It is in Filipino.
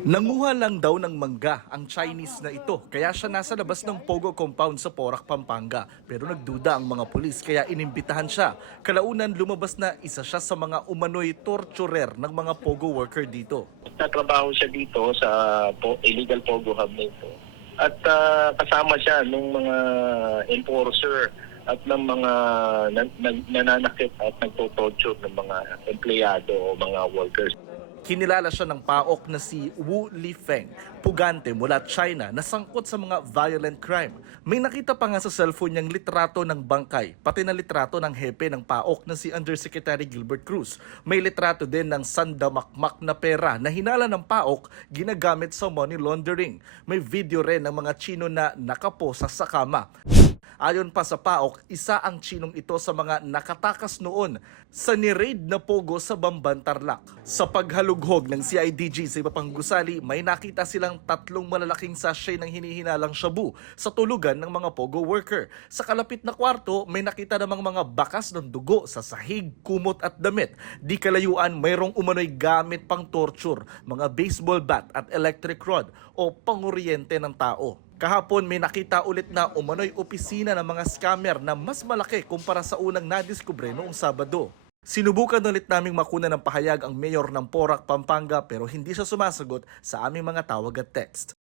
Nanguha lang daw ng mangga ang Chinese na ito kaya siya nasa labas ng Pogo compound sa Porac, Pampanga. Pero nagduda ang mga pulis kaya inimbitahan siya. Kalaunan lumabas na isa siya sa mga umano'y torturer ng mga Pogo worker dito. Nagtatrabaho siya dito sa illegal Pogo Hub na ito. At kasama siya ng mga enforcer at ng mga nananakit at nagtotorture ng mga empleyado o mga workers. Kinilala siya ng PAOK na si Wu Lifeng, pugante mula China na sangkot sa mga violent crime. May nakita pa nga sa cellphone niyang litrato ng bangkay, pati na litrato ng hepe ng PAOK na si Undersecretary Gilbert Cruz. May litrato din ng sandamakmak na pera na hinala ng PAOK ginagamit sa money laundering. May video rin ng mga Chino na nakaposa sa kama. Ayon pa sa PAOK, isa ang Chinong ito sa mga nakatakas noon sa ni-raid na Pogo sa Bamban, Tarlac. Sa paghalughog ng CIDG sa iba pang gusali, may nakita silang 3 malalaking sachet ng hinihinalang shabu sa tulugan ng mga Pogo worker. Sa kalapit na kwarto, may nakita namang mga bakas ng dugo sa sahig, kumot at damit. Di kalayuan, mayroong umano'y gamit pang torture, mga baseball bat at electric rod o panguryente ng tao. Kahapon may nakita ulit na umano'y opisina ng mga scammer na mas malaki kumpara sa unang nadiskubre noong Sabado. Sinubukan ulit naming makuna ng pahayag ang mayor ng Porac, Pampanga pero hindi siya sumasagot sa aming mga tawag at text.